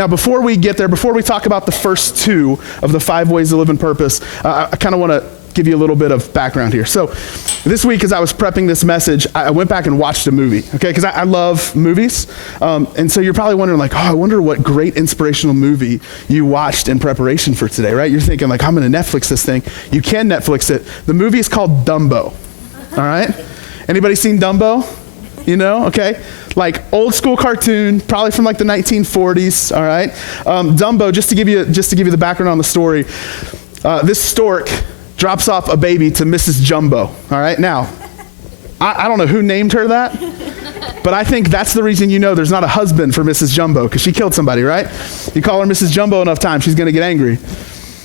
Now, before we get there, before we talk about the first two of the 5 ways to live in purpose, I kind of want to give you a little bit of background here. So this week, as I was prepping this message, I went back and watched a movie, okay? Because I love movies. And so you're probably wondering like, oh, I wonder what great inspirational movie you watched in preparation for today, right? You're thinking like, I'm going to Netflix this thing. You can Netflix it. The movie is called Dumbo, all right? Anybody seen Dumbo? You know, okay? Like old school cartoon, probably from like the 1940s, all right? Dumbo, just to give you the background on the story, this stork drops off a baby to Mrs. Jumbo, all right? Now, I don't know who named her that, but I think that's the reason you know there's not a husband for Mrs. Jumbo, because she killed somebody, right? You call her Mrs. Jumbo enough times, she's gonna get angry.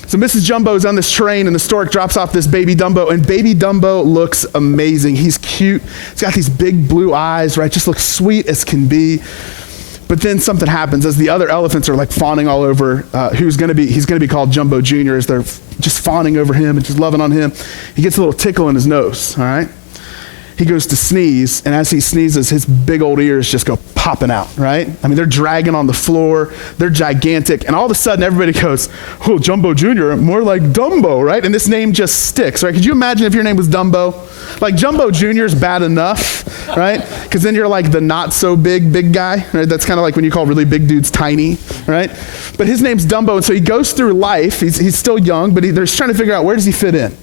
So Mrs. Jumbo is on this train and the stork drops off this baby Dumbo, and baby Dumbo looks amazing. He's cute, he's got these big blue eyes, right? Just looks sweet as can be. But then something happens as the other elephants are like fawning all over he's gonna be called Jumbo Jr. as they're just fawning over him and just loving on him. He gets a little tickle in his nose, all right? He goes to sneeze, and as he sneezes, his big old ears just go popping out, right? I mean, they're dragging on the floor, they're gigantic, and all of a sudden everybody goes, oh, Jumbo Jr., more like Dumbo, right? And this name just sticks, right? Could you imagine if your name was Dumbo? Like Jumbo Jr. is bad enough, right? Because then you're like the not so big guy, right? That's kind of like when you call really big dudes tiny, right? But his name's Dumbo, and so he goes through life, he's still young, but they're just trying to figure out where does he fit in?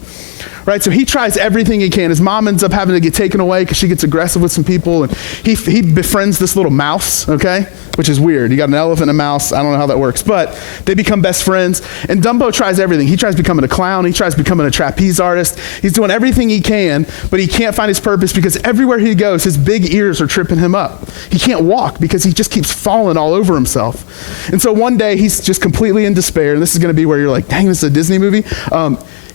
Right, so he tries everything he can. His mom ends up having to get taken away because she gets aggressive with some people, and he befriends this little mouse, okay? Which is weird. You got an elephant and a mouse. I don't know how that works, but they become best friends. And Dumbo tries everything. He tries becoming a clown. He tries becoming a trapeze artist. He's doing everything he can, but he can't find his purpose because everywhere he goes, his big ears are tripping him up. He can't walk because he just keeps falling all over himself. And so one day he's just completely in despair, and this is going to be where you're like, dang, this is a Disney movie.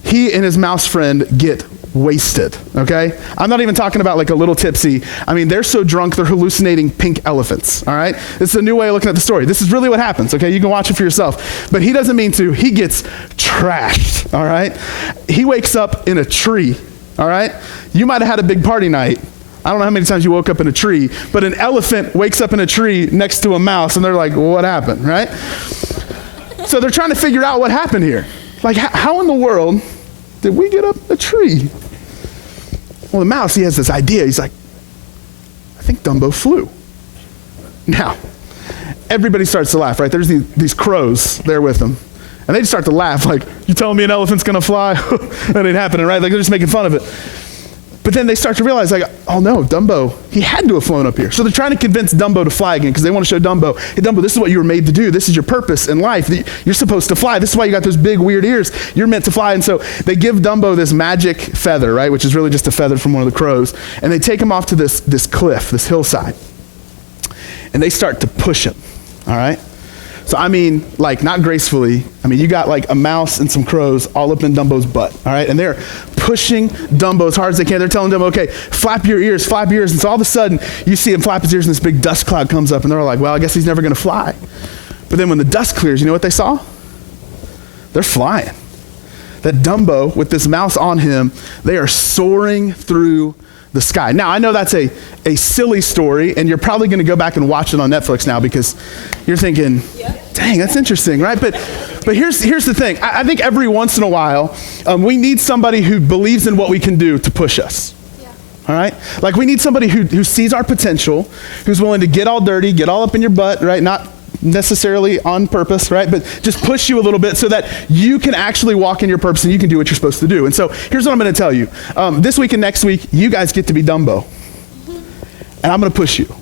He and his mouse friend get wasted, okay? I'm not even talking about like a little tipsy. I mean, they're so drunk, they're hallucinating pink elephants, all right? This is a new way of looking at the story. This is really what happens, okay? You can watch it for yourself. But he doesn't mean to. He gets trashed, all right? He wakes up in a tree, all right? You might have had a big party night. I don't know how many times you woke up in a tree, but an elephant wakes up in a tree next to a mouse, and they're like, well, what happened, right? So they're trying to figure out what happened here. Like, how in the world did we get up a tree? Well, the mouse, he has this idea. He's like, I think Dumbo flew. Now, everybody starts to laugh, right? There's these crows there with him. And they just start to laugh, like, you telling me an elephant's gonna fly? That ain't happening, right? Like, they're just making fun of it. But then they start to realize, like, oh no, Dumbo, he had to have flown up here. So they're trying to convince Dumbo to fly again because they want to show Dumbo, hey Dumbo, this is what you were made to do. This is your purpose in life. You're supposed to fly. This is why you got those big weird ears. You're meant to fly. And so they give Dumbo this magic feather, right, which is really just a feather from one of the crows. And they take him off to this cliff, this hillside. And they start to push him, all right? So I mean, like, not gracefully. I mean, you got like a mouse and some crows all up in Dumbo's butt, all right? And they're pushing Dumbo as hard as they can. They're telling Dumbo, okay, flap your ears, flap your ears. And so all of a sudden, you see him flap his ears and this big dust cloud comes up and they're like, well, I guess he's never gonna fly. But then when the dust clears, you know what they saw? They're flying. That Dumbo, with this mouse on him, they are soaring through the sky. Now, I know that's a silly story, and you're probably going to go back and watch it on Netflix now because you're thinking, dang, that's interesting, right? But here's the thing. I think every once in a while, we need somebody who believes in what we can do to push us. All right? Like, we need somebody who sees our potential, who's willing to get all dirty, get all up in your butt, right? Not necessarily on purpose, right? But just push you a little bit so that you can actually walk in your purpose and you can do what you're supposed to do. And so here's what I'm going to tell you. This week and next week, you guys get to be Dumbo. And I'm going to push you.